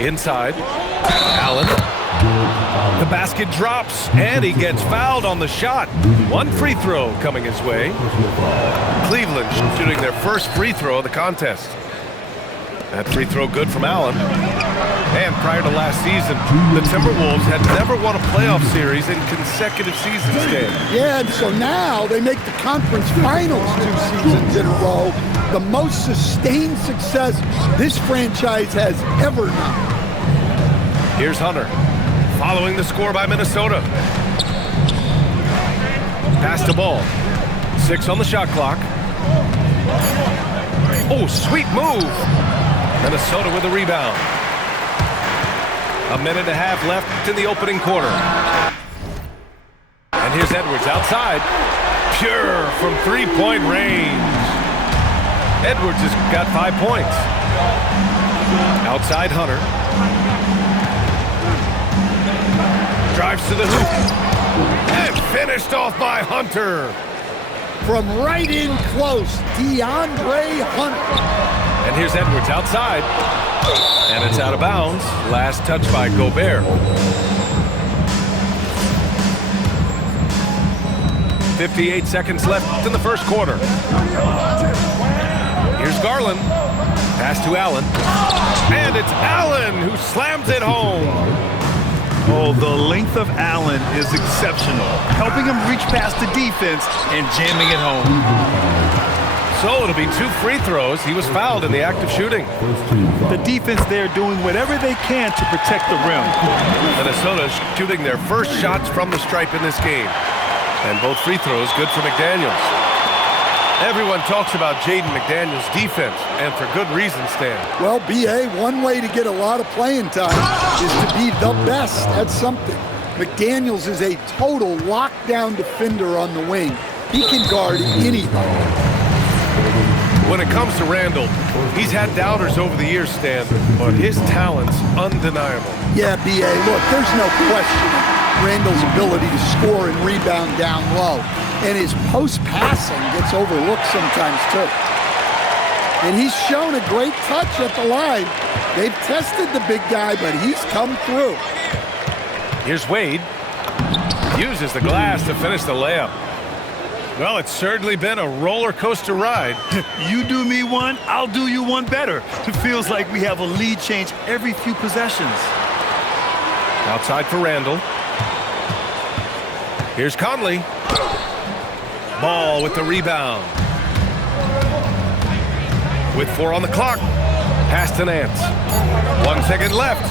Inside. Allen. The basket drops, and he gets fouled on the shot. One free throw coming his way. Cleveland shooting their first free throw of the contest. That free throw good from Allen. And prior to last season, the Timberwolves had never won a playoff series in consecutive seasons, Dan. Yeah, and so now they make the conference finals 2 seasons in a row. The most sustained success this franchise has ever known. Here's Hunter, following the score by Minnesota. Pass the ball. 6 on the shot clock. Oh, sweet move. Minnesota with a rebound. 1.5 minutes left in the opening quarter. And here's Edwards outside. Pure from three-point range. Edwards has got 5 points. Outside Hunter. Drives to the hoop. And finished off by Hunter. From right in close, DeAndre Hunter. And here's Edwards outside. And it's out of bounds. Last touch by Gobert. 58 seconds left in the first quarter. Here's Garland. Pass to Allen. And it's Allen who slams it home. Oh, the length of Allen is exceptional, helping him reach past the defense and jamming it home. So it'll be 2 free throws. He was fouled in the act of shooting. The defense there doing whatever they can to protect the rim. Minnesota shooting their first shots from the stripe in this game. And both free throws good for McDaniels. Everyone talks about Jaden McDaniels' defense, and for good reason, Stan. Well, B.A., one way to get a lot of playing time is to be the best at something. McDaniels is a total lockdown defender on the wing. He can guard anybody. When it comes to Randall, he's had doubters over the years, Stan, but his talent's undeniable. Yeah, B.A., look, there's no question Randall's ability to score and rebound down low. And his post-passing gets overlooked sometimes, too. And he's shown a great touch at the line. They've tested the big guy, but he's come through. Here's Wade. Uses the glass to finish the layup. Well, it's certainly been a roller coaster ride. You do me one, I'll do you one better. It feels like we have a lead change every few possessions. Outside for Randall. Here's Conley. Ball with the rebound. With 4 on the clock. Pass to Nance. 1 second left.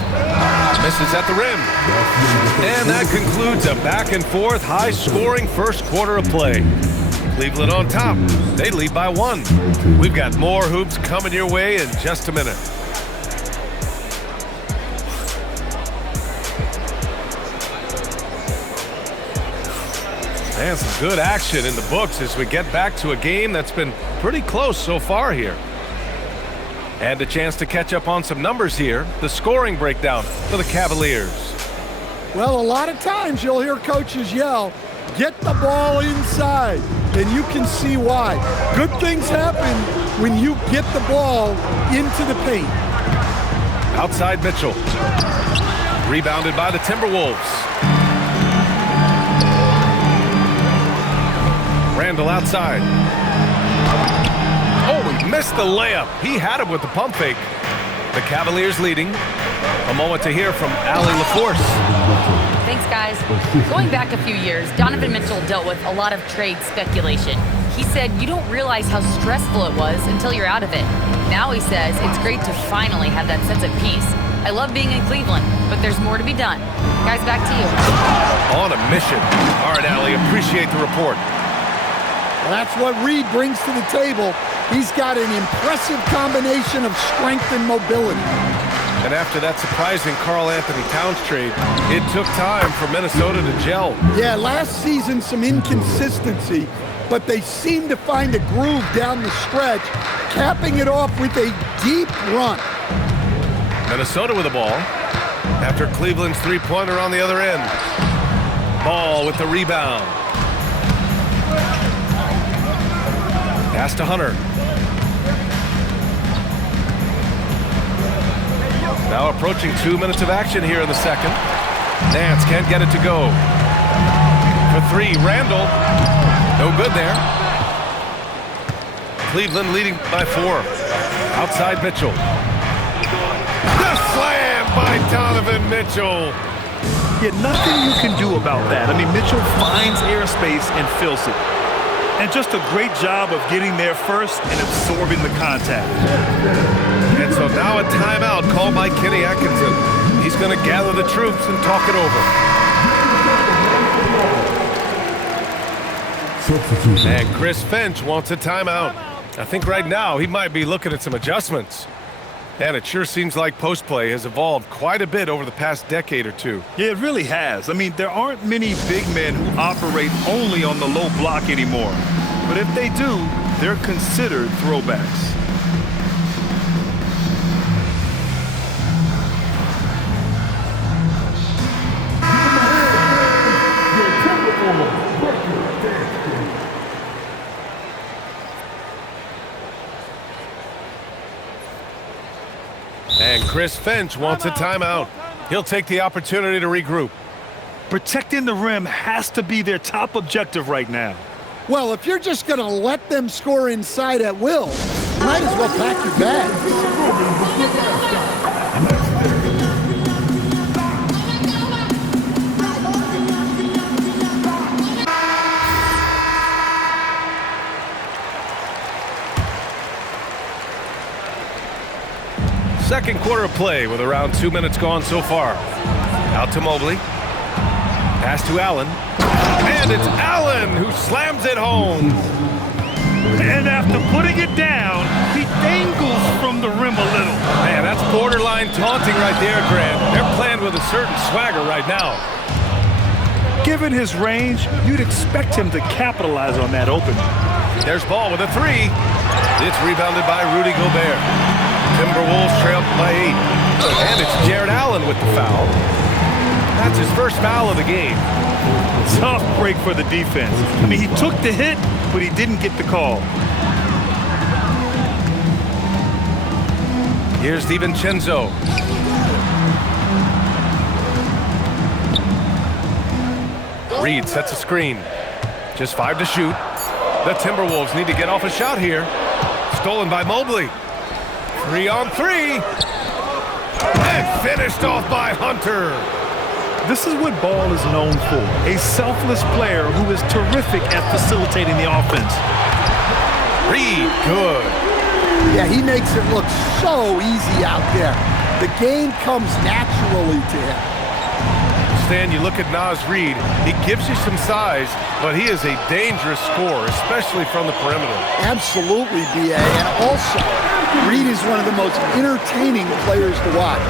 Misses at the rim. And that concludes a back-and-forth, high-scoring first quarter of play. Cleveland on top. They lead by 1. We've got more hoops coming your way in just a minute. And some good action in the books as we get back to a game that's been pretty close so far here. And a chance to catch up on some numbers here. The scoring breakdown for the Cavaliers. Well, a lot of times you'll hear coaches yell, get the ball inside, and you can see why. Good things happen when you get the ball into the paint. Outside Mitchell. Rebounded by the Timberwolves. Randall outside. Oh, he missed the layup. He had him with the pump fake. The Cavaliers leading. A moment to hear from Allie LaForce. Thanks, guys. Going back a few years, Donovan Mitchell dealt with a lot of trade speculation. He said you don't realize how stressful it was until you're out of it. Now he says it's great to finally have that sense of peace. I love being in Cleveland, but there's more to be done. Guys, back to you. On a mission. All right, Allie, appreciate the report. Well, that's what Reed brings to the table. He's got an impressive combination of strength and mobility. And after that surprising Karl-Anthony Towns trade, it took time for Minnesota to gel. Yeah, last season some inconsistency, but they seem to find a groove down the stretch, capping it off with a deep run. Minnesota with the ball after Cleveland's three-pointer on the other end. Ball with the rebound. Pass to Hunter. Now approaching 2 minutes of action here in the second. Nance can't get it to go. For three, Randall. No good there. Cleveland leading by 4. Outside Mitchell. The slam by Donovan Mitchell. Yeah, nothing you can do about that. I mean, Mitchell finds airspace and fills it. And just a great job of getting there first and absorbing the contact. And so now a timeout called by Kenny Atkinson. He's going to gather the troops and talk it over. And Chris Finch wants a timeout. I think right now he might be looking at some adjustments. And it sure seems like post play has evolved quite a bit over the past decade or two. Yeah, it really has. I mean, there aren't many big men who operate only on the low block anymore. But if they do, they're considered throwbacks. And Chris Finch wants a timeout. He'll take the opportunity to regroup. Protecting the rim has to be their top objective right now. Well, if you're just going to let them score inside at will, you might as well pack your bags. Second quarter of play with around 2 minutes gone so far. Out to Mobley. Pass to Allen. And it's Allen who slams it home. And after putting it down, he dangles from the rim a little. Man, that's borderline taunting right there, Grant. They're playing with a certain swagger right now. Given his range, you'd expect him to capitalize on that opening. There's Ball with a three. It's rebounded by Rudy Gobert. Timberwolves trail by 8. And it's Jared Allen with the foul. That's his first foul of the game. Tough break for the defense. I mean, he took the hit, but he didn't get the call. Here's DiVincenzo. Reed sets a screen. Just 5 to shoot. The Timberwolves need to get off a shot here. Stolen by Mobley. 3 on 3. And finished off by Hunter. This is what Ball is known for. A selfless player who is terrific at facilitating the offense. Reed, good. Yeah, he makes it look so easy out there. The game comes naturally to him. Stan, you look at Naz Reid, he gives you some size, but he is a dangerous scorer, especially from the perimeter. Absolutely, B.A. And also, Reed is one of the most entertaining players to watch.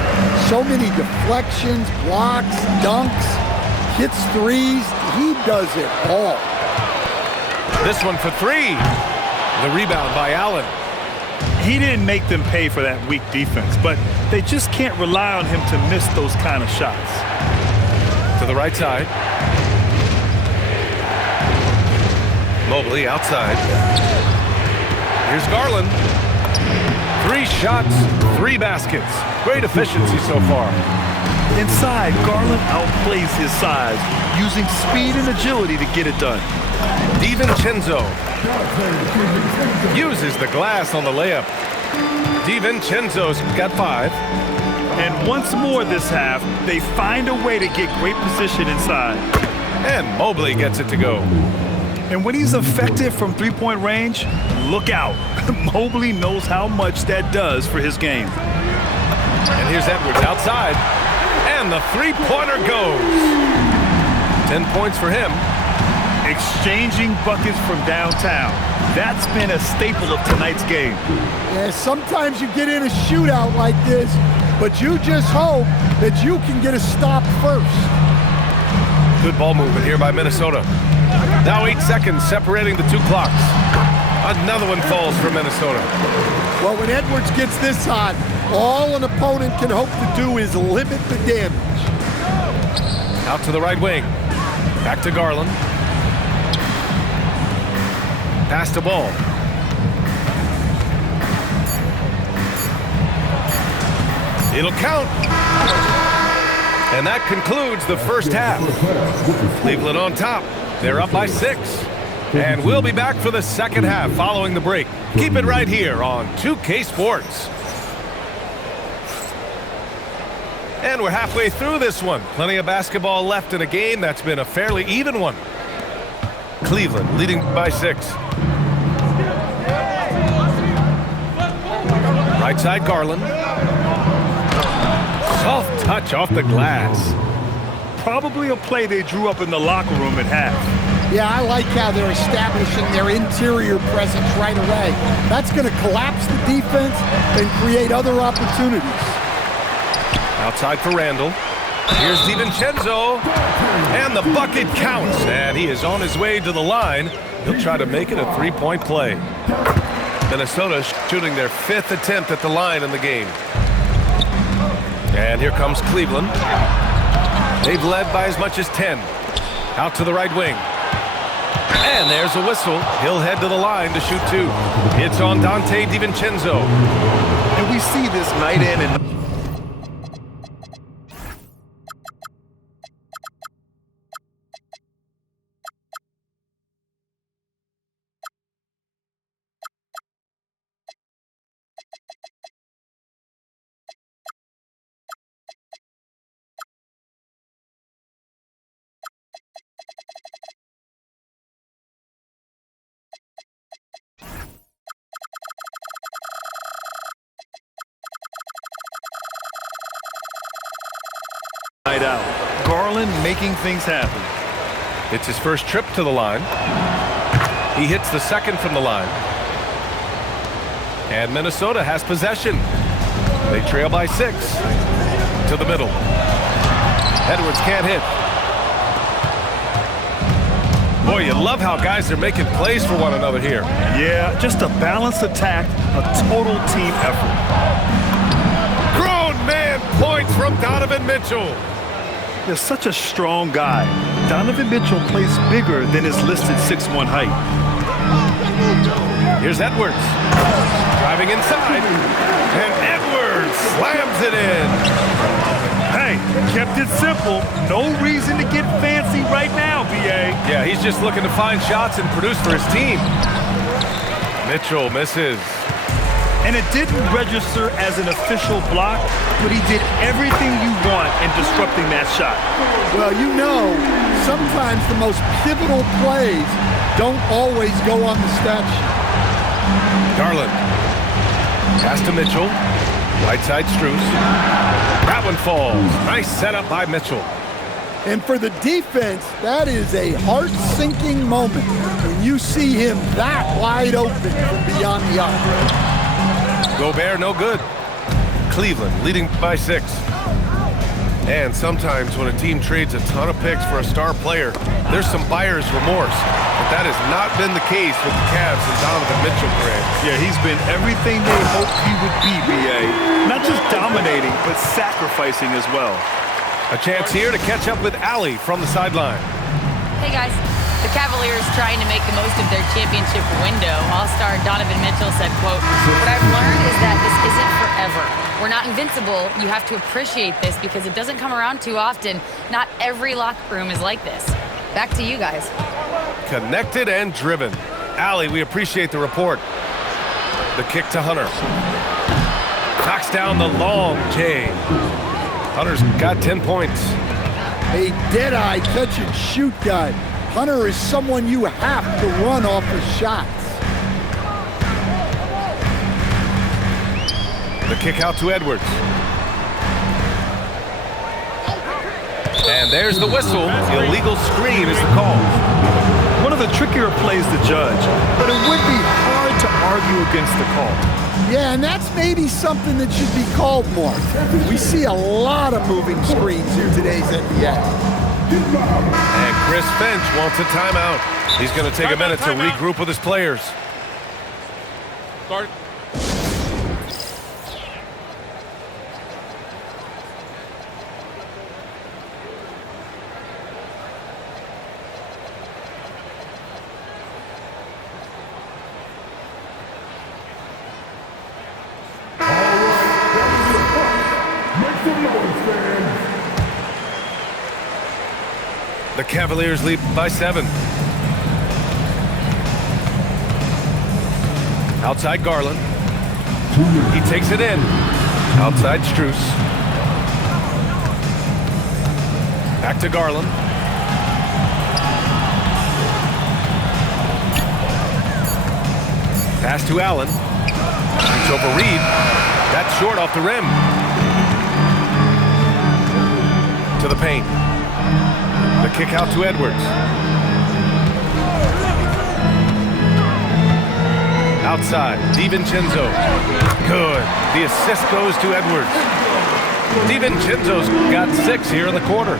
So many deflections, blocks, dunks, hits threes. He does it all. This one for 3. The rebound by Allen. He didn't make them pay for that weak defense, but they just can't rely on him to miss those kind of shots. To the right side. Mobley outside. Here's Garland. 3 shots, 3 baskets. Great efficiency so far. Inside, Garland outplays his size, using speed and agility to get it done. DiVincenzo uses the glass on the layup. DiVincenzo's got 5. And once more this half, they find a way to get great position inside. And Mobley gets it to go. And when he's effective from three-point range, look out. Mobley knows how much that does for his game. And here's Edwards outside. And the three-pointer goes. 10 points for him. Exchanging buckets from downtown. That's been a staple of tonight's game. Yeah, sometimes you get in a shootout like this, but you just hope that you can get a stop first. Good ball movement here by Minnesota. Now 8 seconds separating the 2 clocks. Another one falls for Minnesota. Well, when Edwards gets this hot, all an opponent can hope to do is limit the damage. Out to the right wing. Back to Garland. Pass to Ball. It'll count. And that concludes the first half. Cleveland on top. They're up by 6. And we'll be back for the second half following the break. Keep it right here on 2K Sports. And we're halfway through this one. Plenty of basketball left in a game that's been a fairly even one. Cleveland leading by 6. Right side, Garland. Soft touch off the glass. Probably a play they drew up in the locker room at half. Yeah, I like how they're establishing their interior presence right away. That's going to collapse the defense and create other opportunities. Outside for Randall. Here's DiVincenzo. And the bucket counts. And he is on his way to the line. He'll try to make it a three-point play. Minnesota shooting their 5th attempt at the line in the game. And here comes Cleveland. They've led by as much as 10. Out to the right wing. And there's a whistle. He'll head to the line to shoot 2. It's on Dante DiVincenzo. And we see this night in and night out. Garland making things happen. It's his first trip to the line. He hits the second from the line. And Minnesota has possession. They trail by 6. To the middle. Edwards can't hit. Boy, you love how guys are making plays for one another here. Yeah, just a balanced attack, a total team effort. Grown man points from Donovan Mitchell. They're such a strong guy. Donovan Mitchell plays bigger than his listed 6'1" height. Here's Edwards. Driving inside. And Edwards slams it in. Hey, kept it simple. No reason to get fancy right now, B.A. Yeah, he's just looking to find shots and produce for his team. Mitchell misses. And it didn't register as an official block, but he did everything you want in disrupting that shot. Well, you know, sometimes the most pivotal plays don't always go on the stat sheet. Garland. Pass to Mitchell. Right side Strus. That one falls. Nice setup by Mitchell. And for the defense, that is a heart-sinking moment when you see him that wide open from beyond the arc. Gobert, no good. Cleveland leading by 6. And sometimes when a team trades a ton of picks for a star player, there's some buyer's remorse. But that has not been the case with the Cavs and Donovan Mitchell, Grant. Yeah, he's been everything they hoped he would be, B.A. Not just dominating, but sacrificing as well. A chance here to catch up with Allie from the sideline. Hey, guys. The Cavaliers trying to make the most of their championship window. All-star Donovan Mitchell said, quote, "What I've learned is that this isn't forever. We're not invincible. You have to appreciate this because it doesn't come around too often. Not every locker room is like this." Back to you guys. Connected and driven. Allie, we appreciate the report. The kick to Hunter. Knocks down the long J. Hunter's got 10 points. A dead-eye catch-and-shoot guy. Hunter is someone you have to run off his shots. The kick out to Edwards. And there's the whistle. Illegal screen is the call. One of the trickier plays to judge, but it would be hard to argue against the call. Yeah, and that's maybe something that should be called more. We see a lot of moving screens in today's NBA. And Chris Finch wants a timeout. He's going to take a minute to regroup with his players. Start. The Cavaliers lead by 7. Outside Garland. He takes it in. Outside Strus. Back to Garland. Pass to Allen. Shoots over Reed. That's short off the rim. To the paint. The kick out to Edwards. Outside, DiVincenzo. Good. The assist goes to Edwards. DiVincenzo's got 6 here in the quarter.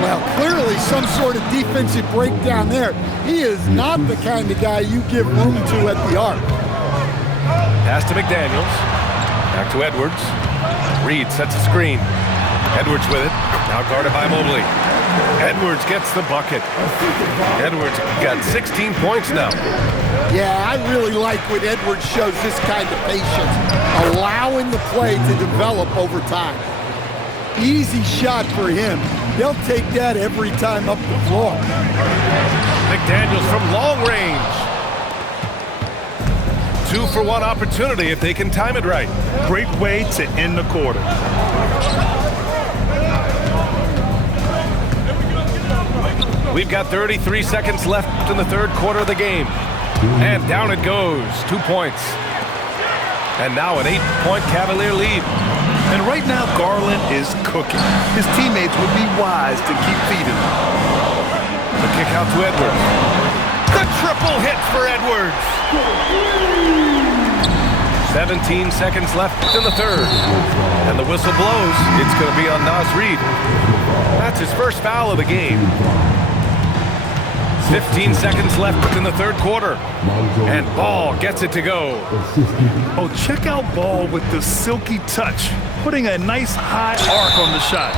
Well, clearly some sort of defensive breakdown there. He is not the kind of guy you give room to at the arc. Pass to McDaniels. Back to Edwards. Reed sets a screen. Edwards with it. Now guarded by Mobley. Edwards gets the bucket. Edwards got 16 points now. Yeah, I really like when Edwards shows this kind of patience, allowing the play to develop over time. Easy shot for him. They'll take that every time up the floor. McDaniels from long range. 2-for-1 opportunity if they can time it right. Great way to end the quarter. We've got 33 seconds left in the third quarter of the game. And down it goes. 2 points. And now an 8-point Cavalier lead. And right now, Garland is cooking. His teammates would be wise to keep feeding him. The kick out to Edwards. The triple hit for Edwards. 17 seconds left in the third. And the whistle blows. It's going to be on Naz Reid. That's his first foul of the game. 15 seconds left in the third quarter. And Ball gets it to go. Oh, check out Ball with the silky touch, putting a nice high arc on the shot.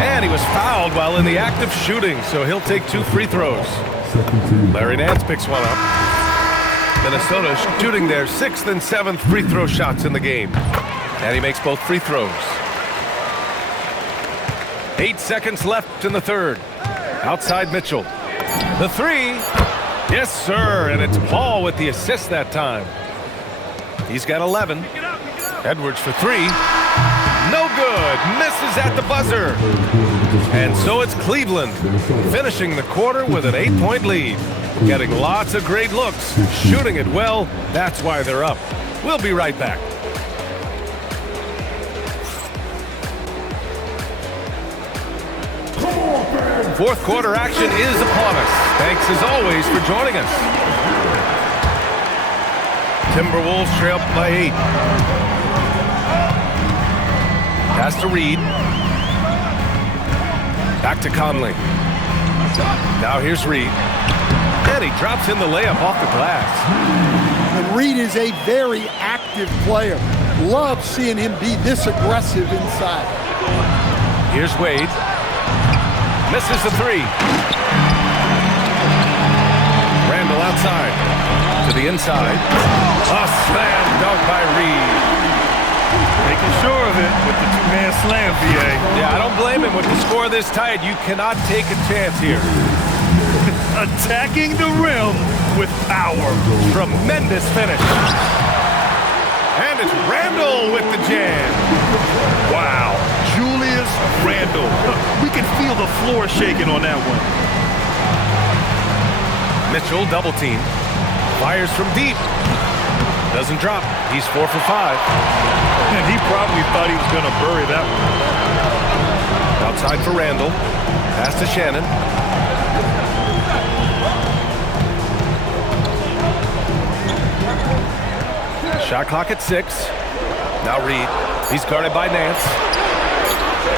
And he was fouled while in the act of shooting, so he'll take 2 free throws. Larry Nance picks one up. Minnesota shooting their 6th and 7th free throw shots in the game. And he makes both free throws. 8 seconds left in the third. Outside Mitchell. The 3. Yes, sir. And it's Ball with the assist that time. He's got 11. Edwards for 3. No good. Misses at the buzzer. And so it's Cleveland finishing the quarter with an 8-point lead. Getting lots of great looks. Shooting it well. That's why they're up. We'll be right back. Fourth quarter action is upon us. Thanks as always for joining us. Timberwolves trail by 8. Pass to Reed. Back to Conley. Now here's Reed. And he drops in the layup off the glass. And Reed is a very active player. Love seeing him be this aggressive inside. Here's Wade. Misses the 3. Randall outside. To the inside. A slam dunk by Reed. Making sure of it with the 2-man slam, B.A. Yeah, I don't blame him with the score this tight. You cannot take a chance here. Attacking the rim with power. Tremendous finish. And it's Randall with the jam. Wow. Julius Randle. We can feel the floor shaking on that one. Mitchell double team. Fires from deep. Doesn't drop. He's 4 for 5. And he probably thought he was going to bury that one. Outside for Randall. Pass to Shannon. Shot clock at 6. Now Reed. He's guarded by Nance.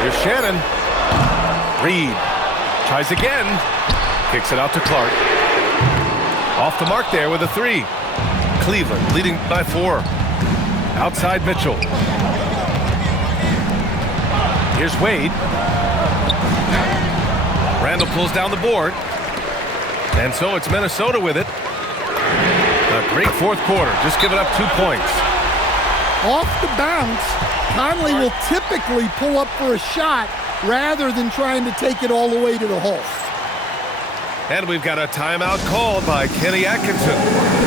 Here's Shannon. Reed tries again. Kicks it out to Clark. Off the mark there with a 3. Cleveland leading by 4. Outside Mitchell. Here's Wade. Randall pulls down the board. And so it's Minnesota with it. A great fourth quarter. Just giving up 2 points. Off the bounce, Conley will typically pull up for a shot rather than trying to take it all the way to the hole. And we've got a timeout called by Kenny Atkinson,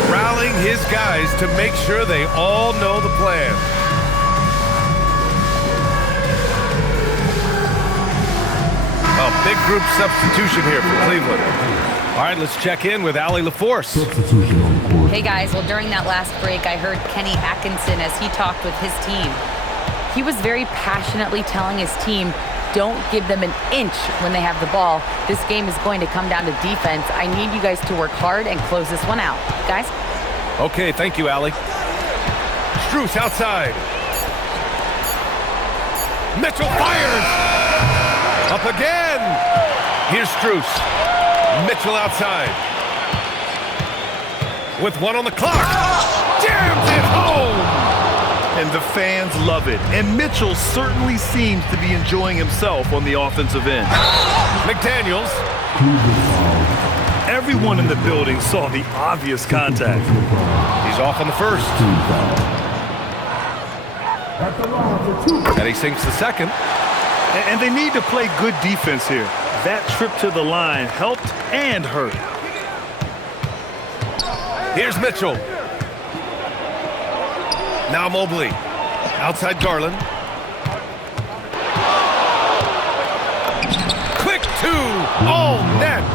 rallying his guys to make sure they all know the plan. A big group substitution here for Cleveland. All right, let's check in with Allie LaForce. Hey guys, well during that last break I heard Kenny Atkinson as he talked with his team. He was very passionately telling his team, don't give them an inch when they have the ball. This game is going to come down to defense. I need you guys to work hard and close this one out. Guys? Okay, thank you, Allie. Strus outside. Mitchell fires! Up again! Here's Strus. Mitchell outside. With one on the clock. Jams it home! And the fans love it. And Mitchell certainly seems to be enjoying himself on the offensive end. McDaniels. Everyone in the building saw the obvious contact. He's off on the first. And he sinks the second. And they need to play good defense here. That trip to the line helped and hurt. Here's Mitchell. Now Mobley. Outside Garland. Quick two. All net.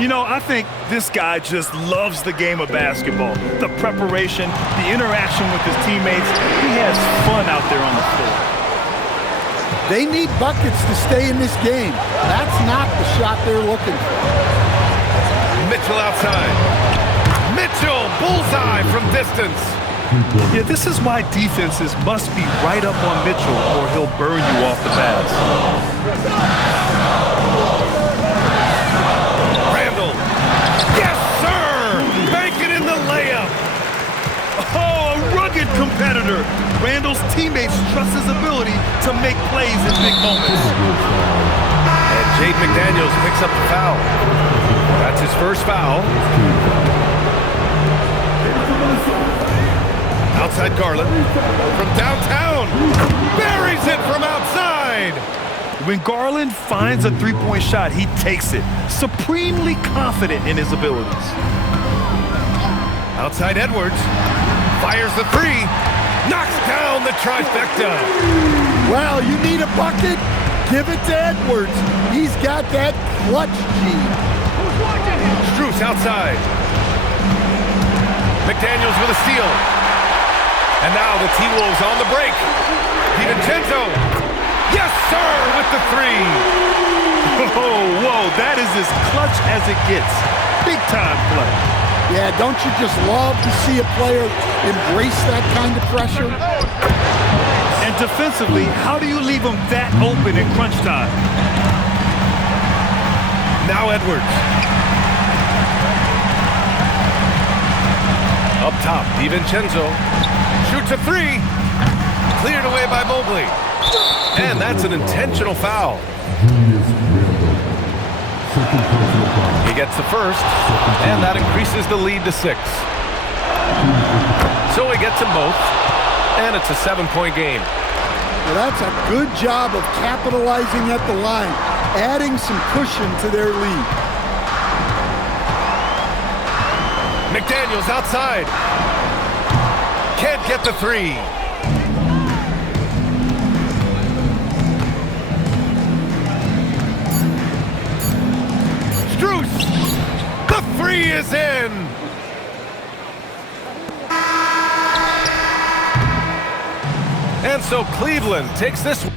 You know, I think this guy just loves the game of basketball. The preparation, the interaction with his teammates. He has fun out there on the floor. They need buckets to stay in this game. That's not the shot they're looking for. Mitchell outside. Mitchell, bullseye from distance. Yeah, this is why defenses must be right up on Mitchell or he'll burn you off the pass. Randall. Yes, sir! Make it in the layup. Oh, a rugged competitor. Randall's teammates trust his ability to make plays in big moments. And Jaden McDaniels picks up the foul. That's his first foul. Outside Garland. From downtown. Buries it from outside. When Garland finds a three-point shot, he takes it. Supremely confident in his abilities. Outside Edwards. Fires the three. Knocks down the trifecta. Well, you need a bucket? Give it to Edwards. He's got that clutch gene. Strus outside. McDaniels with a steal. And now the T-Wolves on the break. DiVincenzo. Yes, sir, with the three. Whoa, that is as clutch as it gets. Big time play. Yeah, don't you just love to see a player embrace that kind of pressure? And defensively, how do you leave them that open in crunch time? Now Edwards. Up top, DiVincenzo shoots a three. Cleared away by Mobley. And that's an intentional foul. He gets the first, and that increases the lead to 6. So he gets them both, and it's a 7-point game. Well, that's a good job of capitalizing at the line, adding some cushion to their lead. McDaniels outside. Can't get the three. Strus. The three is in. And so Cleveland takes this one.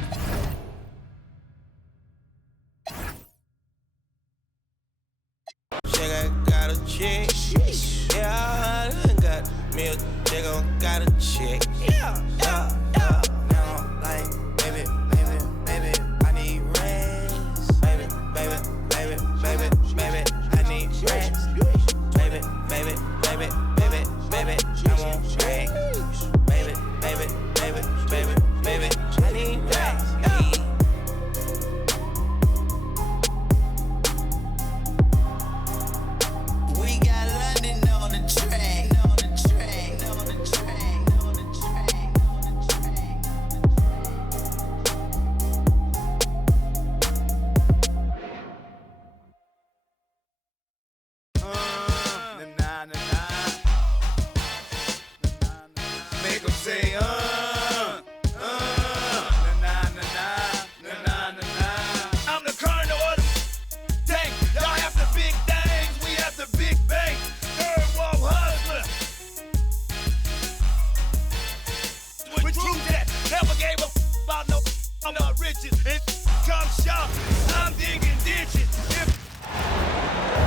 I'm not Richard, and come shop. I'm digging ditches.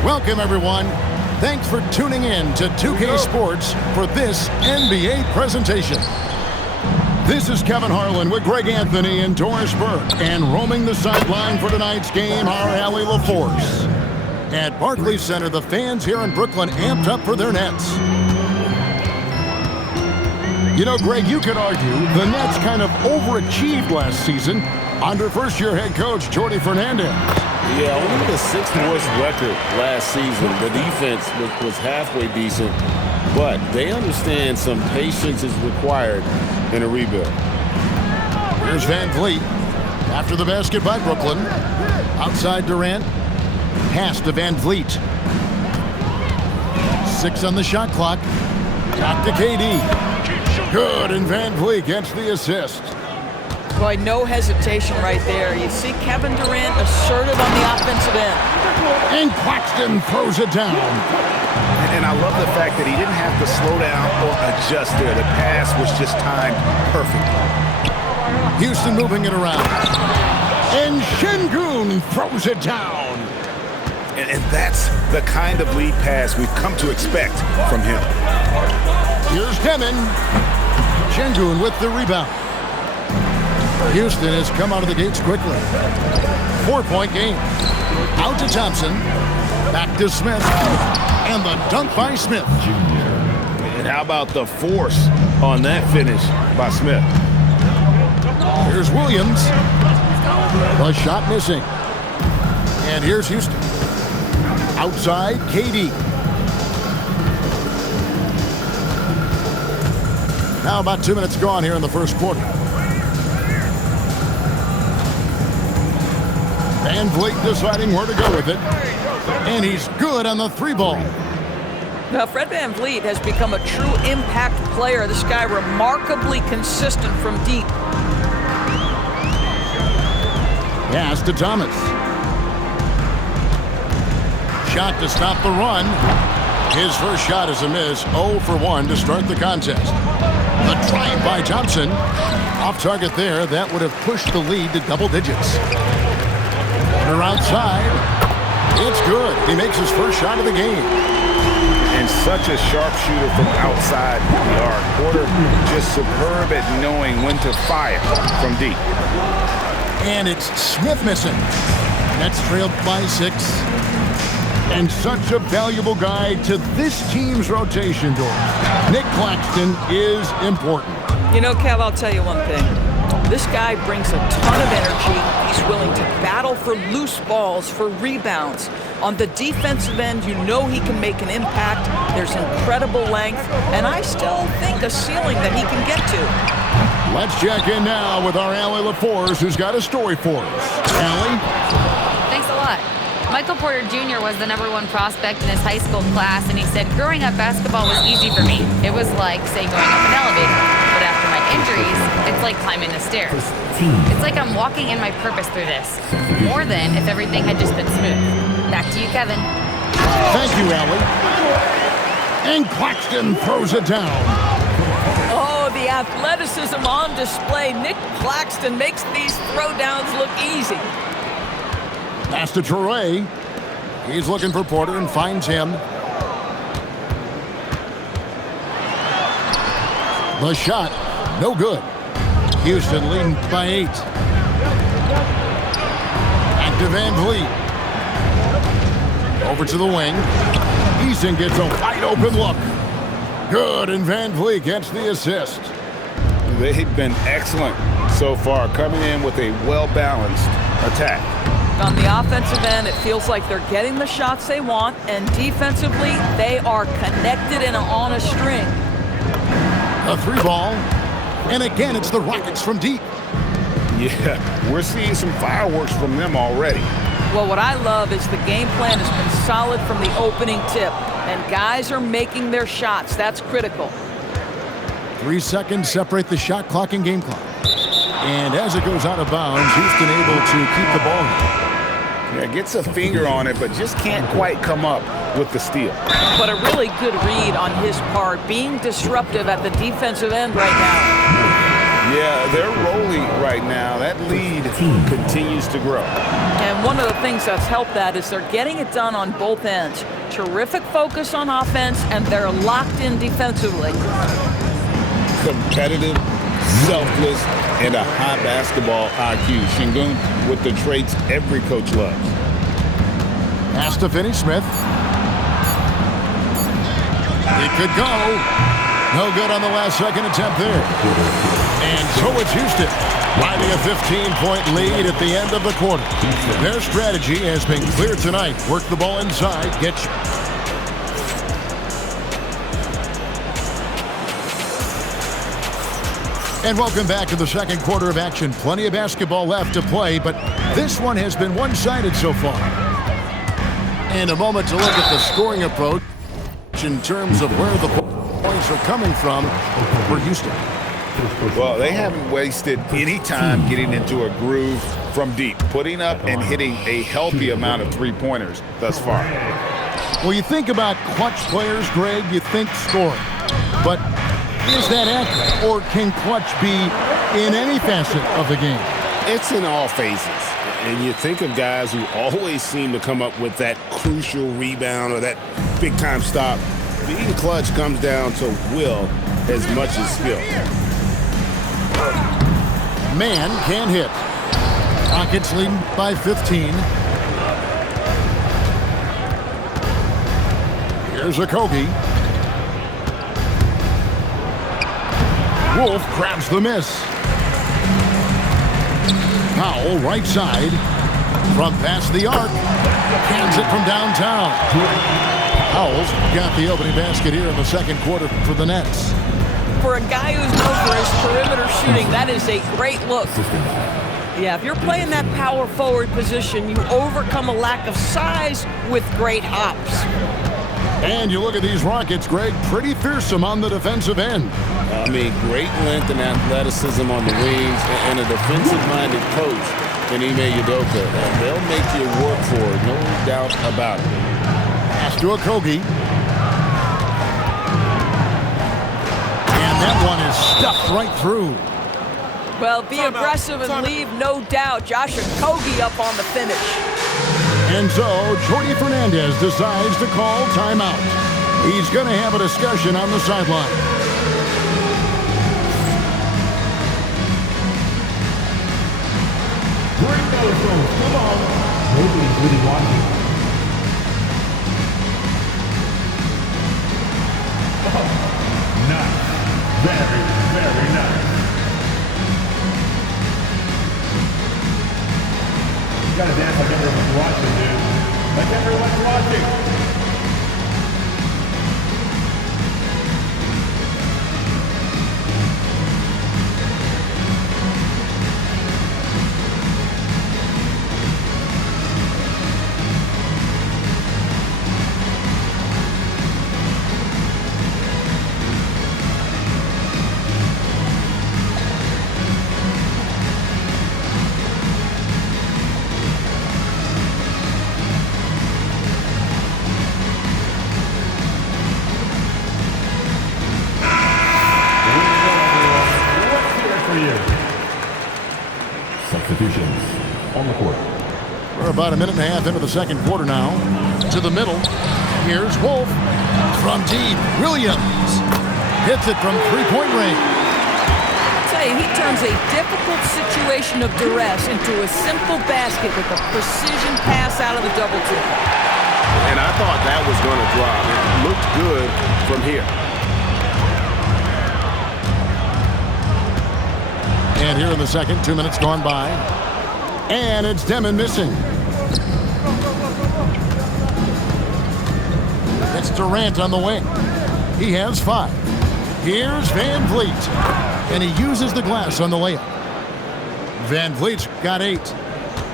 Welcome, everyone. Thanks for tuning in to 2K Sports for this NBA presentation. This is Kevin Harlan with Greg Anthony and Doris Burke, and roaming the sideline for tonight's game, our Allie LaForce. At Barclays Center, the fans here in Brooklyn amped up for their Nets. You know, Greg, you could argue the Nets kind of overachieved last season under first-year head coach Jordi Fernandez. Yeah, only the sixth worst record last season. The defense was halfway decent, but they understand some patience is required in a rebuild. Here's Van Vliet after the basket by Brooklyn. Outside Durant. Pass to Van Vliet. 6 on the shot clock. Back to KD. Good, and Van Vliet gets the assist. Boy, no hesitation right there. You see Kevin Durant assertive on the offensive end. And Claxton throws it down. And I love the fact that he didn't have to slow down or adjust there. The pass was just timed perfectly. Houston moving it around. And Şengün throws it down. And that's the kind of lead pass we've come to expect from him. Here's Demon. Şengün with the rebound. Houston has come out of the gates quickly. 4-point game. Out to Thompson. Back to Smith. And the dunk by Smith. And how about the force on that finish by Smith? Here's Williams. The shot missing. And here's Houston. Outside, KD. Now about 2 minutes gone here in the first quarter. Van Vliet deciding where to go with it. And he's good on the 3-ball. Now, Fred Van Vliet has become a true impact player. This guy remarkably consistent from deep. Pass to Thomas. Shot to stop the run. His first shot is a miss. 0 for 1 to start the contest. The drive by Thompson. Off target there. That would have pushed the lead to double digits. Corner outside. It's good. He makes his first shot of the game. And such a sharpshooter from outside the arc. Porter just superb at knowing when to fire from deep. And it's Smith missing. Nets trailed by 6. And such a valuable guy to this team's rotation door. Nick Claxton is important. You know, Kev, I'll tell you one thing. This guy brings a ton of energy. He's willing to battle for loose balls, for rebounds. On the defensive end, you know he can make an impact. There's incredible length, and I still think a ceiling that he can get to. Let's check in now with our Allie LaForce, who's got a story for us. Allie? Thanks a lot. Michael Porter Jr. was the #1 prospect in his high school class, and he said, growing up, basketball was easy for me. It was like, say, going up an elevator. But after my injuries, it's like climbing the stairs. It's like I'm walking in my purpose through this. More than if everything had just been smooth. Back to you, Kevin. Thank you, Allie. And Claxton throws it down. Oh, the athleticism on display. Nick Claxton makes these throwdowns look easy. Pass to Traore. He's looking for Porter and finds him. The shot, no good. Houston leading by 8. Back to Van Vliet. Over to the wing. Eason gets a wide open look. Good, and Van Vliet gets the assist. They've been excellent so far, coming in with a well-balanced attack. On the offensive end, it feels like they're getting the shots they want, and defensively, they are connected and on a string. A 3-ball, and again, it's the Rockets from deep. Yeah, we're seeing some fireworks from them already. Well, what I love is the game plan has been solid from the opening tip, and guys are making their shots. That's critical. 3 seconds separate the shot clock and game clock. And as it goes out of bounds, Houston able to keep the ball. Yeah, gets a finger on it, but just can't quite come up with the steal. But a really good read on his part, being disruptive at the defensive end right now. Yeah, they're rolling right now. That lead continues to grow. And one of the things that's helped that is they're getting it done on both ends. Terrific focus on offense, and they're locked in defensively. Competitive, selfless, and a high basketball IQ. Sengun with the traits every coach loves. Pass to Finney-Smith. It could go. No good on the last second attempt there. And so it's Houston, riding a 15-point lead at the end of the quarter. Their strategy has been clear tonight. Work the ball inside, get you. And welcome back to the second quarter of action. Plenty of basketball left to play, but this one has been one-sided so far. And a moment to look at the scoring approach in terms of where the points are coming from for Houston. Well, they haven't wasted any time getting into a groove from deep, putting up and hitting a healthy amount of three-pointers thus far. Well, you think about clutch players, Greg, you think scoring. But is that accurate, or can clutch be in any facet of the game? It's in all phases. And you think of guys who always seem to come up with that crucial rebound or that big-time stop. Being clutch comes down to will as much as skill. Man can hit. Rockets leading by 15. Here's Okogie. Wolf grabs the miss. Powell, right side. From past the arc. Hands it from downtown. Powell's got the opening basket here in the second quarter for the Nets. For a guy who's known for his perimeter shooting, that is a great look. Yeah, if you're playing that power forward position, you overcome a lack of size with great hops. And you look at these Rockets, Greg, pretty fearsome on the defensive end. I mean, great length and athleticism on the wings, and a defensive-minded coach in Ime Udoka. They'll make you work for it, no doubt about it. Pass to Okogie. And that one is stuffed right through. Well, be aggressive and leave, no doubt. Josh Okogie up on the finish. And so, Jordi Fernandez decides to call timeout. He's going to have a discussion on the sideline. Bring those goals. Come on. Nobody's really watching. Oh, nice. Very, very nice. You gotta dance like everyone's watching, dude. Like everyone's watching. Substitutions on the court. We're about a minute and a half into the second quarter now. To the middle. Here's Wolf. From deep, Williams. Hits it from three-point range. I'll tell you, he turns a difficult situation of duress into a simple basket with a precision pass out of the double team. And I thought that was going to drop. It looked good from here. And here in the second, 2 minutes gone by. And it's Demon missing. It's Durant on the wing. He has 5. Here's Van Vliet. And he uses the glass on the layup. Van Vliet's got 8.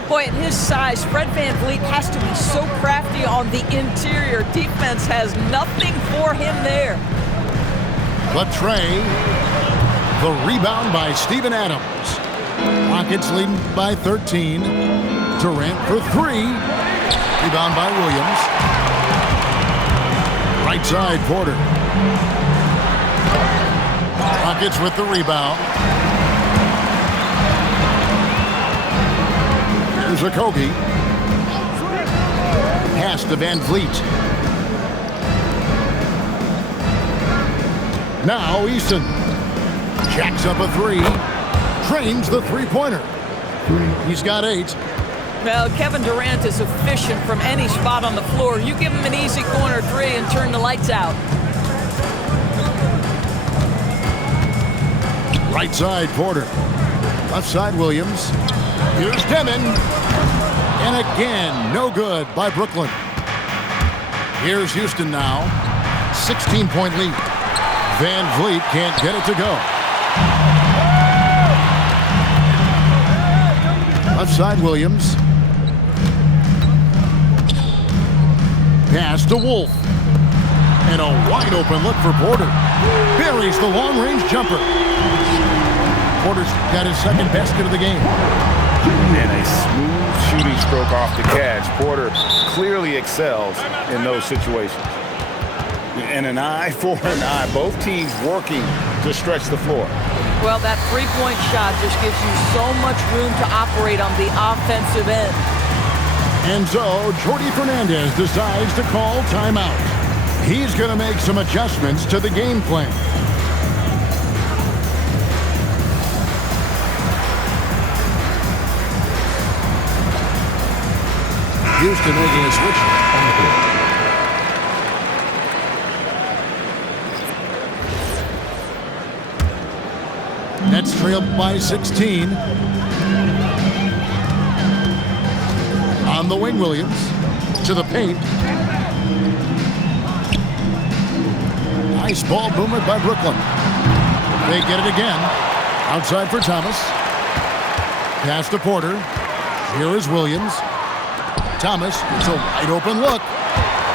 Boy, at his size, Fred Van Vliet has to be so crafty on the interior. Defense has nothing for him there. Latrey. The rebound by Steven Adams. Rockets leading by 13. Durant for 3. Rebound by Williams. Right side, Porter. Rockets with the rebound. Here's Okogie. Pass to Van Vliet. Now Eason. Jacks up a three. Trains the three-pointer. He's got 8. Well, Kevin Durant is efficient from any spot on the floor. You give him an easy corner 3 and turn the lights out. Right side, Porter. Left side, Williams. Here's Demon. And again, no good by Brooklyn. Here's Houston now. 16-point lead. Van Vliet can't get it to go. Left side, Williams. Pass to Wolf. And a wide open look for Porter. Buries the long-range jumper. Porter's got his second basket of the game. And a smooth shooting stroke off the catch. Porter clearly excels in those situations. And an eye for an eye. Both teams working to stretch the floor. Well, that three-point shot just gives you so much room to operate on the offensive end. And so, Jordi Fernandez decides to call timeout. He's going to make some adjustments to the game plan. Houston making a switch. Nets trailed by 16. On the wing, Williams. To the paint. Nice ball movement by Brooklyn. They get it again. Outside for Thomas. Pass to Porter. Here is Williams. Thomas, it's a wide open look.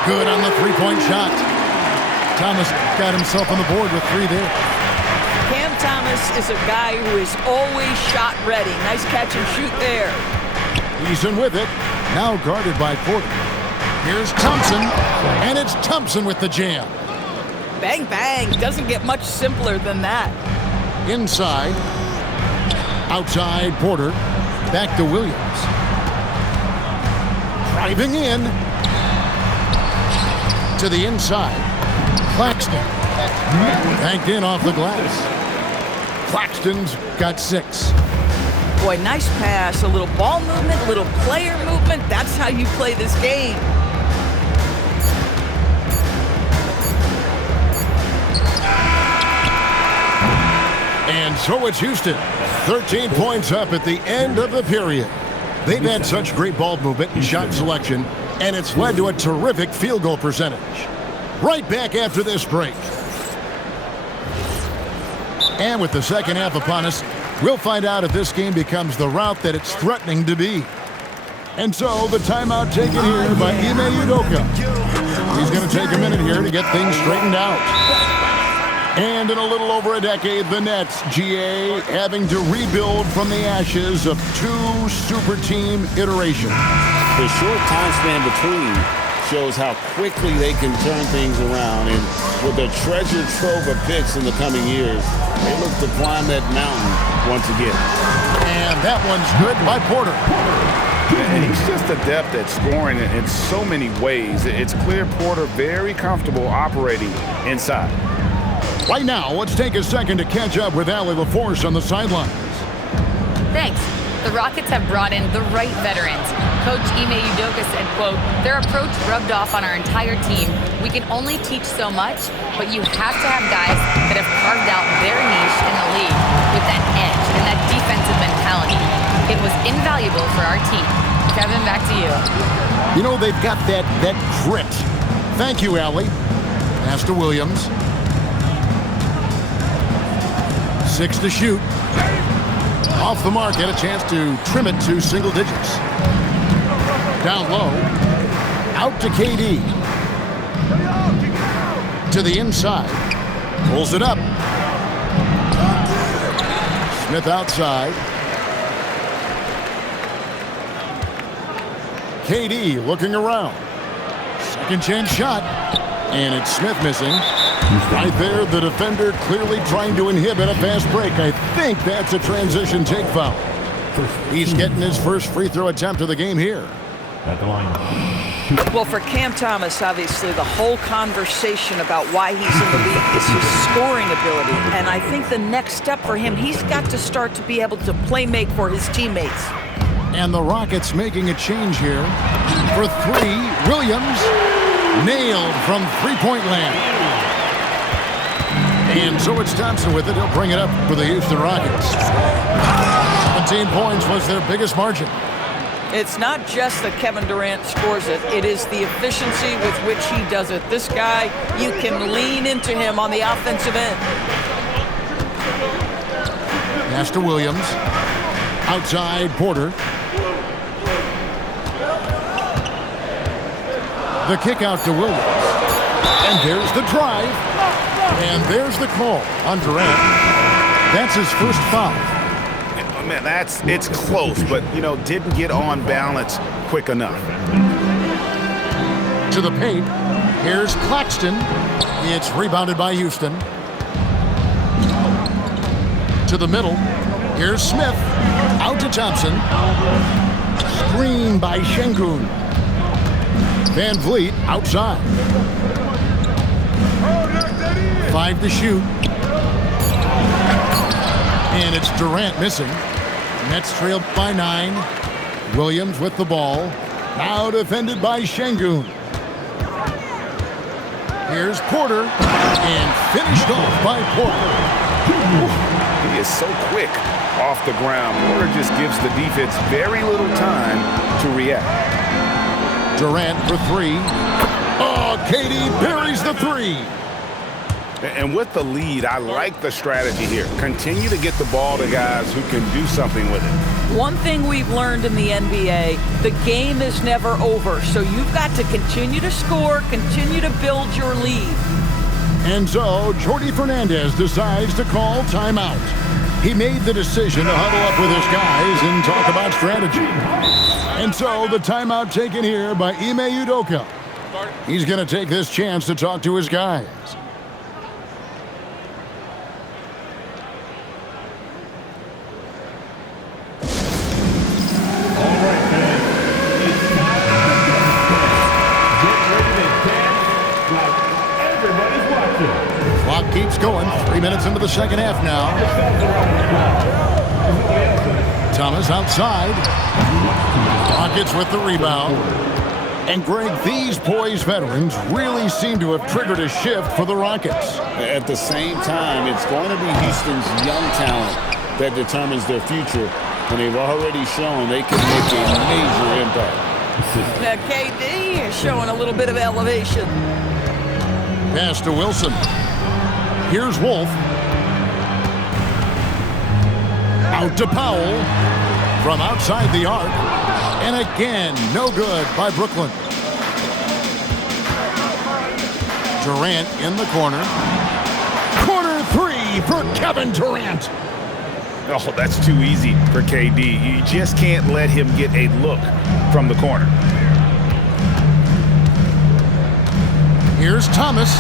Good on the three-point shot. Thomas got himself on the board with 3 there. Cam Thomas is a guy who is always shot ready. Nice catch and shoot there. Eason with it. Now guarded by Porter. Here's Thompson. And it's Thompson with the jam. Bang, bang. Doesn't get much simpler than that. Inside. Outside Porter. Back to Williams. Driving in. To the inside. Claxton. Banked in off the glass. Claxton's got 6. Boy, nice pass. A little ball movement, a little player movement. That's how you play this game. And so it's Houston. 13 points up at the end of the period. They've had such great ball movement and shot selection, and it's led to a terrific field goal percentage. Right back after this break. And with the second half upon us, we'll find out if this game becomes the route that it's threatening to be. And so the timeout taken here by Ime Udoka. He's going to take a minute here to get things straightened out. And in a little over a decade, the Nets, GA, having to rebuild from the ashes of 2 super team iterations. The short time span between shows how quickly they can turn things around. And with a treasure trove of picks in the coming years, they look to climb that mountain once again. And that one's good by Porter. And he's just adept at scoring in so many ways. It's clear Porter very comfortable operating inside. Right now, let's take a second to catch up with Allie LaForce on the sidelines. Thanks. The Rockets have brought in the right veterans. Coach Ime Udoka said, quote, their approach rubbed off on our entire team. We can only teach so much, but you have to have guys that have carved out their niche in the league with that edge and that defensive mentality. It was invaluable for our team. Kevin, back to you. You know, they've got that grit. Thank you, Allie. Pass to Williams. 6 to shoot. Off the mark, had a chance to trim it to single digits. Down low. Out to KD. To the inside. Pulls it up. Smith outside. KD looking around. Second chance shot. And it's Smith missing. Right there, the defender clearly trying to inhibit a fast break. I think that's a transition take foul. He's getting his first free throw attempt of the game here. At the line. Well, for Cam Thomas, obviously, the whole conversation about why he's in the league is his scoring ability. And I think the next step for him, he's got to start to be able to play make for his teammates. And the Rockets making a change here. For three, Williams nailed from three-point land. And so it's Thompson with it. He'll bring it up for the Houston Rockets. 17 points was their biggest margin. It's not just that Kevin Durant scores it. It is the efficiency with which he does it. This guy, you can lean into him on the offensive end. Pass to Williams. Outside, Porter. The kick out to Williams. And there's the drive. And there's the call on Durant. That's his first foul. Man, it's close, but, didn't get on balance quick enough. To the paint. Here's Claxton. It's rebounded by Houston. To the middle. Here's Smith. Out to Thompson. Screen by Şengün. Van Vliet outside. 5 to shoot. And it's Durant missing. Nets trailed by 9. Williams with the ball. Now defended by Şengün. Here's Porter. And finished off by Porter. He is so quick off the ground. Porter just gives the defense very little time to react. Durant for 3. Oh, KD buries the 3. And with the lead, I like the strategy here. Continue to get the ball to guys who can do something with it. One thing we've learned in the NBA, the game is never over. So you've got to continue to score, continue to build your lead. And so, Jordi Fernandez decides to call timeout. He made the decision to huddle up with his guys and talk about strategy. And so, the timeout taken here by Ime Udoka. He's going to take this chance to talk to his guys. Clock keeps going. 3 minutes into the second half now. Thomas outside. Rockets with the rebound. And Greg, these poised veterans really seem to have triggered a shift for the Rockets. At the same time, it's going to be Houston's young talent that determines their future. And they've already shown they can make a major impact. Now KD is showing a little bit of elevation. Pass to Wilson. Here's Wolf. Out to Powell. From outside the arc. And again, no good by Brooklyn. Durant in the corner. Corner 3 for Kevin Durant. Oh, that's too easy for KD. You just can't let him get a look from the corner. Here's Thomas.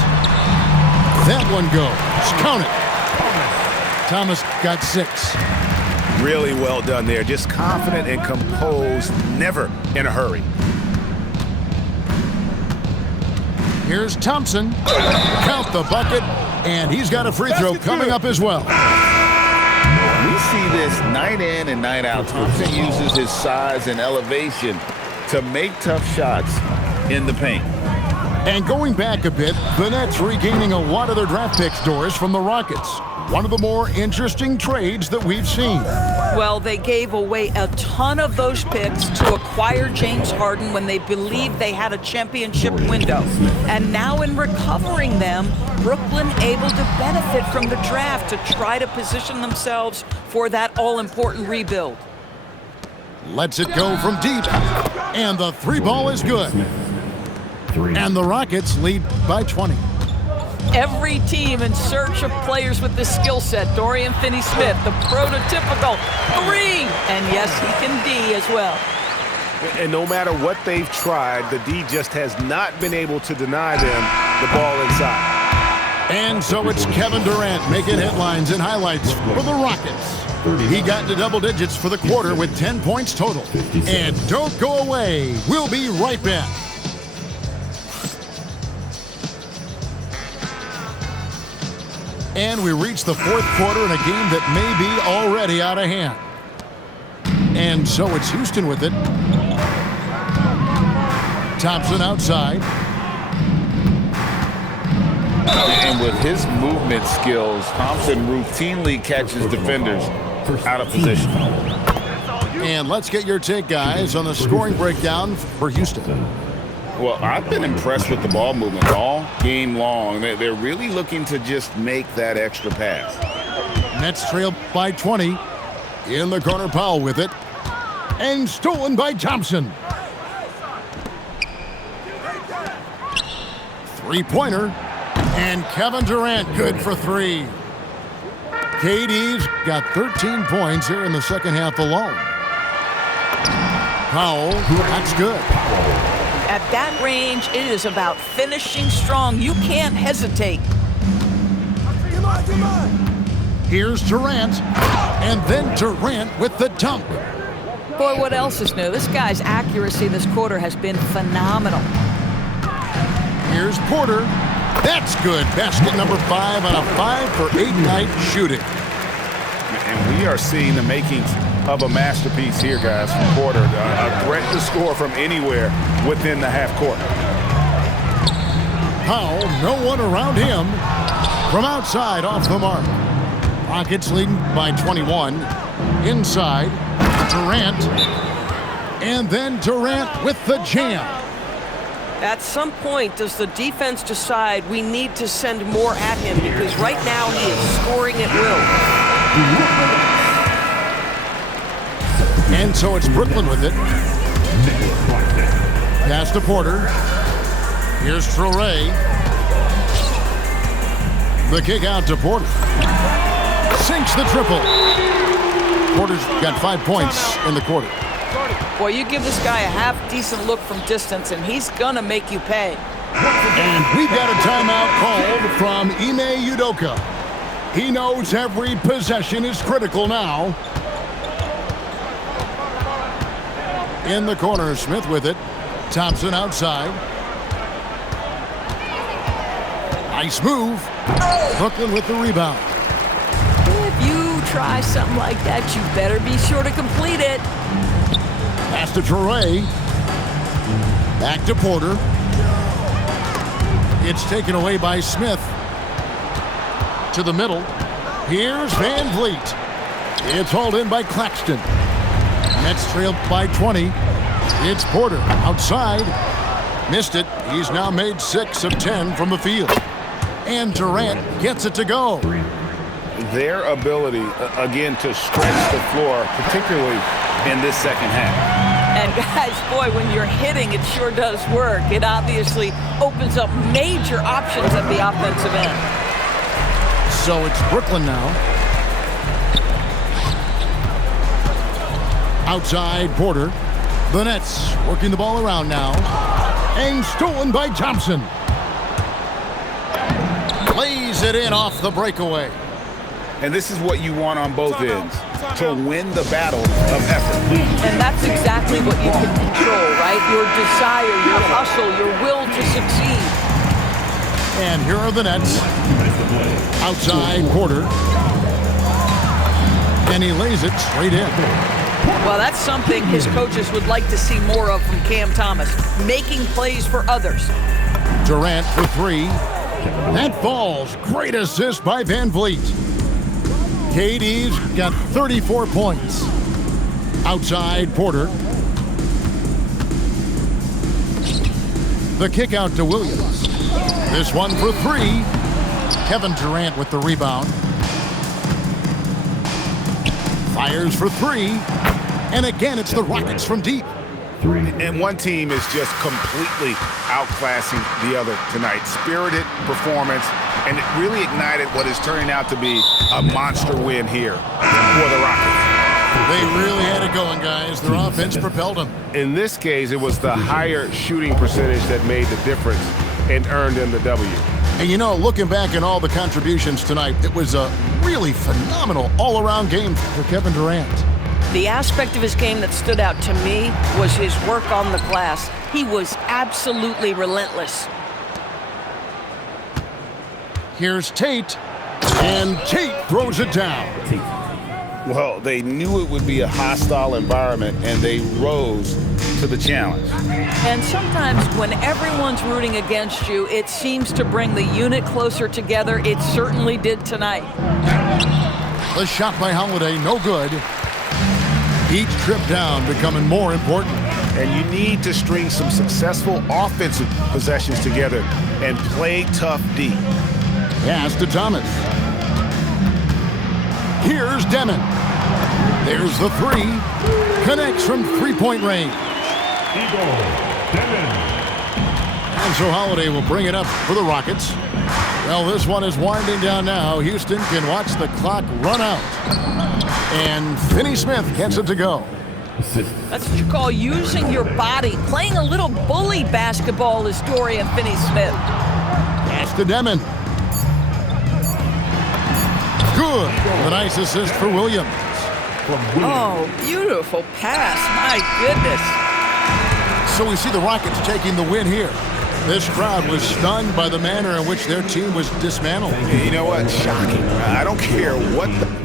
That one goes. Count it. Thomas got 6. Really well done there. Just confident and composed, never in a hurry. Here's Thompson. Count the bucket, and he's got a free throw coming up as well. We see this night in and night out. Thompson uses his size and elevation to make tough shots in the paint. And going back a bit, the Nets regaining a lot of their draft picks, Doris, from the Rockets. One of the more interesting trades that we've seen. Well, they gave away a ton of those picks to acquire James Harden when they believed they had a championship window. And now in recovering them, Brooklyn able to benefit from the draft to try to position themselves for that all-important rebuild. Lets it go from deep. And the 3 ball is good. And the Rockets lead by 20. Every team in search of players with this skill set. Dorian Finney-Smith, the prototypical 3. And yes, he can D as well. And no matter what they've tried, the D just has not been able to deny them the ball inside. And so it's Kevin Durant making headlines and highlights for the Rockets. He got into double digits for the quarter with 10 points total. And don't go away. We'll be right back. And we reach the fourth quarter in a game that may be already out of hand. And so it's Houston with it. Thompson outside. And with his movement skills, Thompson routinely catches defenders out of position. And let's get your take, guys, on the scoring breakdown for Houston. Well, I've been impressed with the ball movement all game long. They're really looking to just make that extra pass. Nets trail by 20. In the corner, Powell with it. And stolen by Thompson. Three-pointer. And Kevin Durant good for three. KD's got 13 points here in the second half alone. Powell, that's good. At that range, it is about finishing strong. You can't hesitate. Here's Durant. And then Durant with the dunk. Boy, what else is new? This guy's accuracy this quarter has been phenomenal. Here's Porter. That's good. Basket number 5 on a 5-for-8 night shooting. And we are seeing the makings of a masterpiece here, guys, from Porter. A threat to score from anywhere within the half court. Powell, no one around him. From outside, off the mark. Rockets leading by 21. Inside, Durant. And then Durant with the jam. At some point, does the defense decide we need to send more at him? Because right now he is scoring at will. And so it's Brooklyn with it. Pass to Porter. Here's Traoré. The kick out to Porter. Sinks the triple. Porter's got 5 points in the quarter. Boy, you give this guy a half-decent look from distance, and he's gonna make you pay. And we've got a timeout called from Ime Udoka. He knows every possession is critical now. In the corner, Smith with it. Thompson outside. Nice move. Brooklyn with the rebound. If you try something like that, you better be sure to complete it. Pass to Traoré. Back to Porter. It's taken away by Smith. To the middle. Here's Van Vliet. It's hauled in by Claxton. Nets trailed by 20. It's Porter outside. Missed it. He's now made 6 of 10 from the field. And Durant gets it to go. Their ability, again, to stretch the floor, particularly in this second half. And guys, boy, when you're hitting, it sure does work. It obviously opens up major options at the offensive end. So it's Brooklyn now. Outside Porter. The Nets working the ball around now. And stolen by Thompson. Plays it in off the breakaway. And this is what you want on both ends, to win the battle of effort. And that's exactly what you can control, right? Your desire, your hustle, your will to succeed. And here are the Nets. Outside Porter. And he lays it straight in. Well, that's something his coaches would like to see more of from Cam Thomas, making plays for others. Durant for 3. That falls. Great assist by Van Vliet. KD's got 34 points. Outside Porter. The kick out to Williams. This one for 3. Kevin Durant with the rebound. Fires for 3. And again, it's the Rockets from deep. And one team is just completely outclassing the other tonight. Spirited performance, and it really ignited what is turning out to be a monster win here for the Rockets. They really had it going, guys. Their offense propelled them. In this case, it was the higher shooting percentage that made the difference and earned them the W. And you know, looking back at all the contributions tonight, it was a really phenomenal all-around game for Kevin Durant. The aspect of his game that stood out to me was his work on the glass. He was absolutely relentless. Here's Tate, and Tate throws it down. Well, they knew it would be a hostile environment, and they rose to the challenge. And sometimes when everyone's rooting against you, it seems to bring the unit closer together. It certainly did tonight. The shot by Holiday, no good. Each trip down becoming more important. And you need to string some successful offensive possessions together and play tough D. Pass to Thomas. Here's Demon. There's the three. Connects from three-point range. And so Holiday will bring it up for the Rockets. Well, this one is winding down now. Houston can watch the clock run out. And Finney Smith gets it to go. That's what you call using your body. Playing a little bully basketball is Dorian Finney-Smith. Pass to Demon. Good. A nice assist for Williams. Oh, beautiful pass. My goodness. So we see the Rockets taking the win here. This crowd was stunned by the manner in which their team was dismantled. You know what? Shocking. I don't care what the...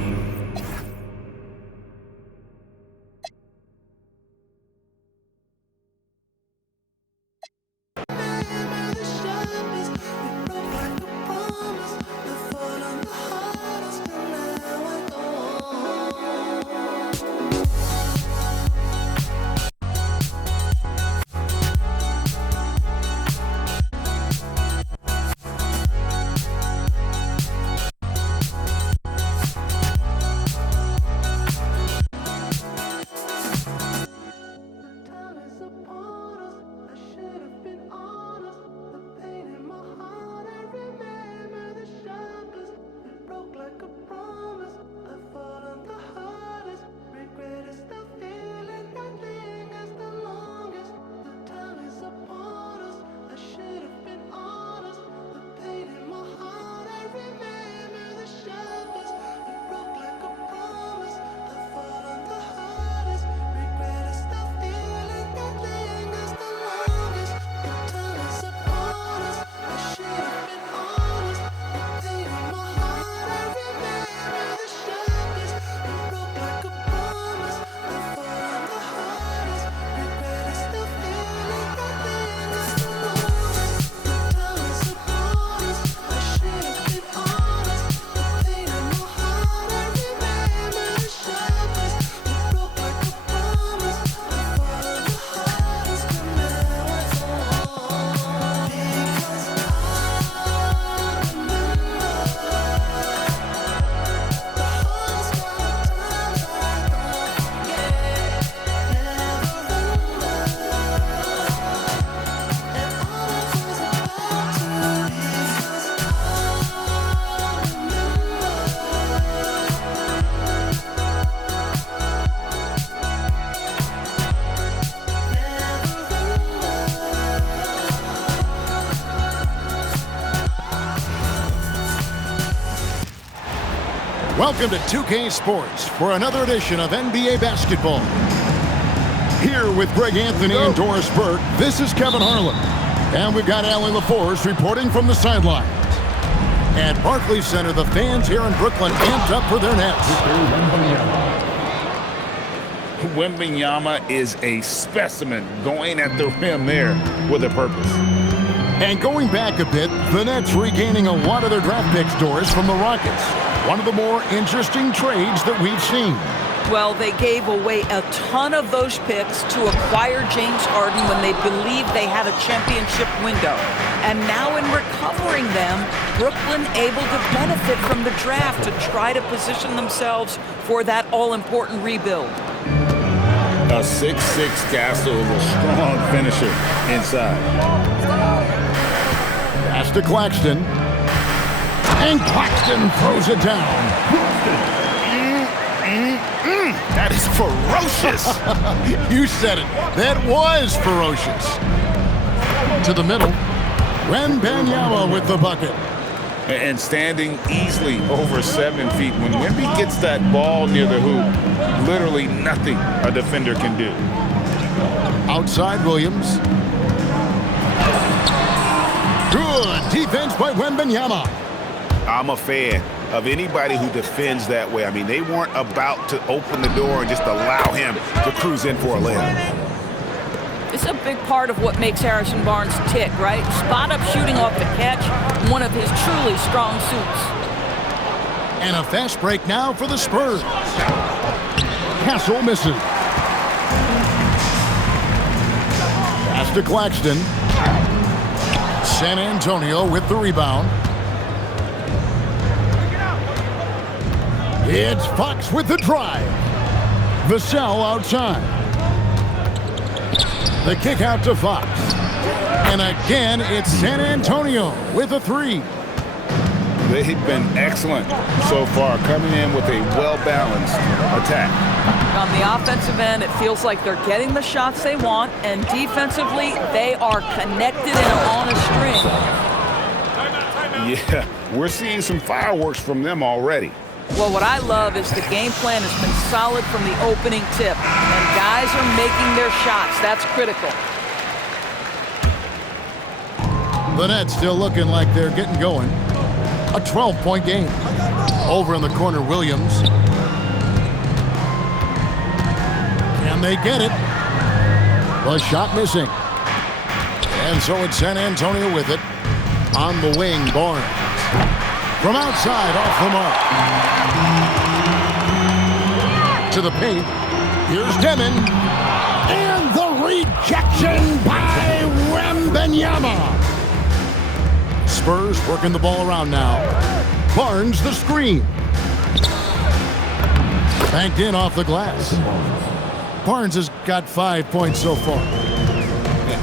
Welcome to 2K Sports for another edition of NBA Basketball. Here with Greg Anthony and Doris Burke, this is Kevin Harlan. And we've got Allie LaForce reporting from the sidelines. At Barclays Center, the fans here in Brooklyn amped up for their Nets. Wembanyama is a specimen going at the rim there with a purpose. And going back a bit, the Nets regaining a lot of their draft picks, Doris, from the Rockets. One of the more interesting trades that we've seen. Well, they gave away a ton of those picks to acquire James Harden when they believed they had a championship window. And now in recovering them, Brooklyn able to benefit from the draft to try to position themselves for that all-important rebuild. A 6'6" Gasol is a strong finisher inside. Pass to Claxton. And Claxton throws it down. That is ferocious. You said it. That was ferocious. To the middle. Wembanyama with the bucket. And standing easily over 7 feet. When Wemby gets that ball near the hoop, literally nothing a defender can do. Outside Williams. Good defense by Wembanyama. I'm a fan of anybody who defends that way. I mean, they weren't about to open the door and just allow him to cruise in for a layup. It's a big part of what makes Harrison Barnes tick, right? Spot-up shooting off the catch, one of his truly strong suits. And a fast break now for the Spurs. Castle misses. Pass to Claxton. San Antonio with the rebound. It's Fox with the drive. Vassell outside. The kick out to Fox. And again, it's San Antonio with a three. They've been excellent so far, coming in with a well-balanced attack. On the offensive end, it feels like they're getting the shots they want, and defensively, they are connected and on a string. Yeah, we're seeing some fireworks from them already. Well, what I love is the game plan has been solid from the opening tip, and guys are making their shots. That's critical. The Nets still looking like they're getting going. A 12-point game. Over in the corner, Williams. Can they get it? The shot missing. And so it's San Antonio with it. On the wing, Barnes. From outside, off the mark. To the paint. Here's Demon. And the rejection by Wembanyama. Spurs working the ball around now. Barnes the screen. Banked in off the glass. Barnes has got 5 points so far.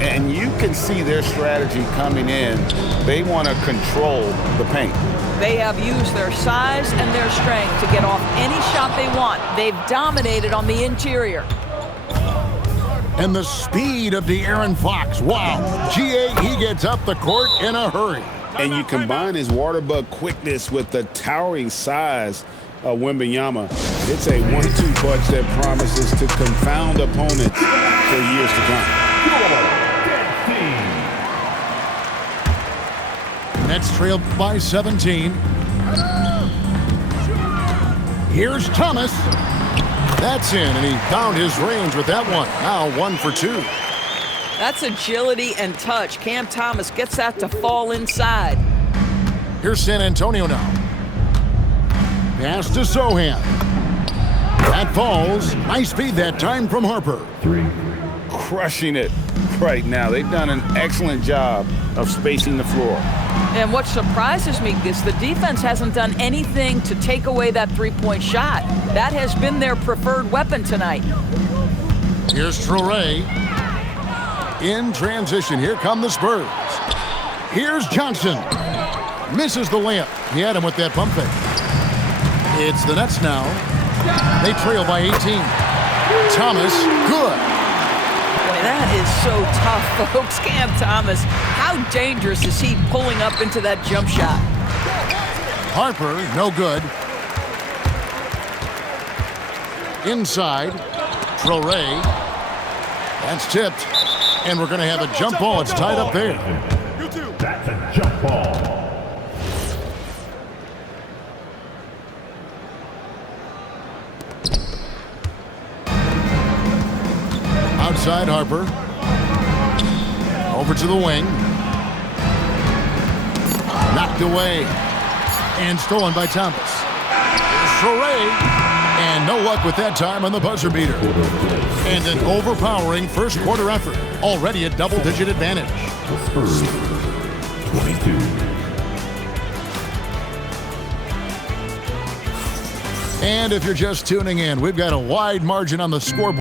And you can see their strategy coming in. They want to control the paint. They have used their size and their strength to get off any shot they want. They've dominated on the interior. And the speed of De'Aaron Fox. Wow. G.A., he gets up the court in a hurry. And you combine his water bug quickness with the towering size of Wembanyama. It's a 1-2 punch that promises to confound opponents for years to come. Nets trailed by 17. Here's Thomas. That's in, and he found his range with that one. Now 1 for 2. That's agility and touch. Cam Thomas gets that to fall inside. Here's San Antonio now. Pass to Sohan. That falls. Nice feed that time from Harper. Crushing it right now. They've done an excellent job of spacing the floor. And what surprises me is the defense hasn't done anything to take away that three-point shot. That has been their preferred weapon tonight. Here's Traore. In transition, here come the Spurs. Here's Johnson. Misses the layup. He had him with that pump fake. It's the Nets now. They trail by 18. Thomas, good. Boy, that is so tough, folks. Cam Thomas, how dangerous is he pulling up into that jump shot? Harper, no good. Inside, Traore. That's tipped. And we're going to have a jump ball. It's tied up there. That's a jump ball. Outside Harper. Over to the wing. Knocked away. And stolen by Thomas. Traore. And no luck with that time on the buzzer beater. And an overpowering first quarter effort. Already a double-digit advantage. Spurs 22. And if you're just tuning in, we've got a wide margin on the scoreboard.